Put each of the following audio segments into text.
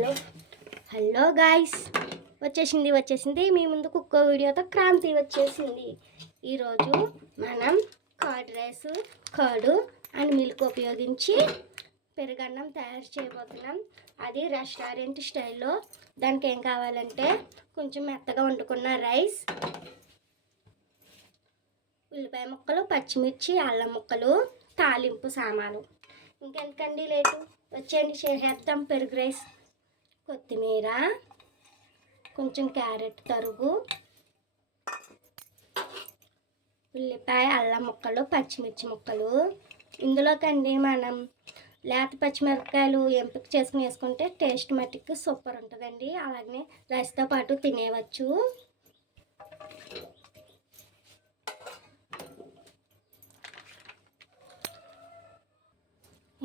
Hello hello guys, వచ్చేసింది మీ ముందు కుక్క వీడియోతో క్రాంతి వచ్చేసింది. ఈరోజు మనం curd rice, curd and milk ఉపయోగించి పెరుగన్నం తయారు చేయబోతున్నాం. అది రెస్టారెంట్ స్టైల్లో. దానికి ఏం కావాలంటే కొంచెం మెత్తగా వండుకున్న రైస్, ఉల్లిపాయ ముక్కలు, పచ్చిమిర్చి, అల్లం ముక్కలు, తాలింపు సామాను. ఇంకెందుకండి లేటు, వచ్చేయండి చేసేద్దాం పెరుగు రైస్. కొత్తిమీర, కొంచెం క్యారెట్ తరుగు, ఉల్లిపాయ, అల్లం ముక్కలు, పచ్చిమిర్చి ముక్కలు. ఇందులోకండి మనం లేత పచ్చిమిరపకాయలు ఎంపిక చేసుకుని వేసుకుంటే టేస్ట్ మట్టికి సూపర్ ఉంటుందండి. అలాగే రైస్తో పాటు తినేవచ్చు.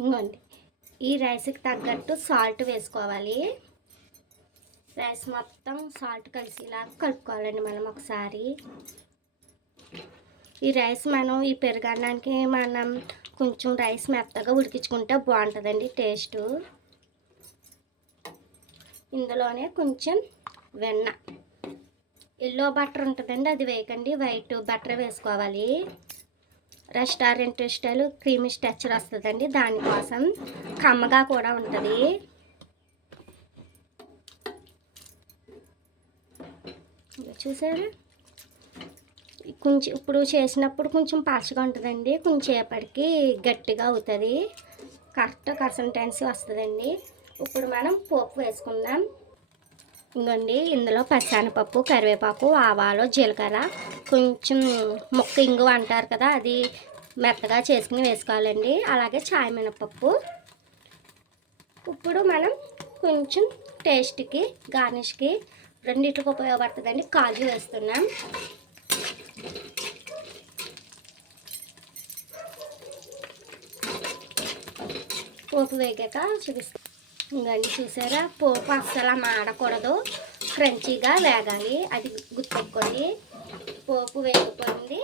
ఇంకోండి, ఈ రైస్కి తగ్గట్టు సాల్ట్ వేసుకోవాలి. రైస్ మొత్తం సాల్ట్ కలిసిలా కలుపుకోవాలండి మనం ఒకసారి. ఈ రైస్ మనం ఈ పెరుగన్నానికి మనం కొంచెం రైస్ మెత్తగా ఉడికించుకుంటే బాగుంటుందండి టేస్టు. ఇందులోనే కొంచెం వెన్న, ఎల్లో బటర్ ఉంటుందండి, అది వేయకండి, వైట్ బటర్ వేసుకోవాలి. రెస్టారెంట్ స్టైల్ క్రీమీ టెక్స్చర్ వస్తుందండి, దానికోసం. కమ్మగా కూడా ఉంటుంది. చూసారా, కొంచెం ఇప్పుడు చేసినప్పుడు కొంచెం పలచగా ఉంటుందండి, కొంచెం సేపటికి గట్టిగా అవుతుంది. కరెక్ట్ కన్సిస్టెన్సీ వస్తుందండి. ఇప్పుడు మనం పోపు వేసుకుందాం. ఇంకోండి, ఇందులో పచ్చెనపప్పు, కరివేపాకు, ఆవాలు, జీలకర్ర, కొంచెం ముక్క ఇంగువ అంటారు కదా, అది మెత్తగా చేసుకుని వేసుకోవాలండి. అలాగే చాయ్ మినపప్పు. ఇప్పుడు మనం కొంచెం టేస్ట్కి, గార్నిష్కి రెండిట్లకు ఉపయోగపడుతుందండి, కాజు వేస్తున్నాం. పోపు వేగాక చూపిస్తాం. ఇంకండి, చూసారా, పోపు అస్సలు మాడకూడదు, క్రంచీగా వేగాలి, అది గుర్తుపెట్టుకోండి. పోపు వేగిపోయింది.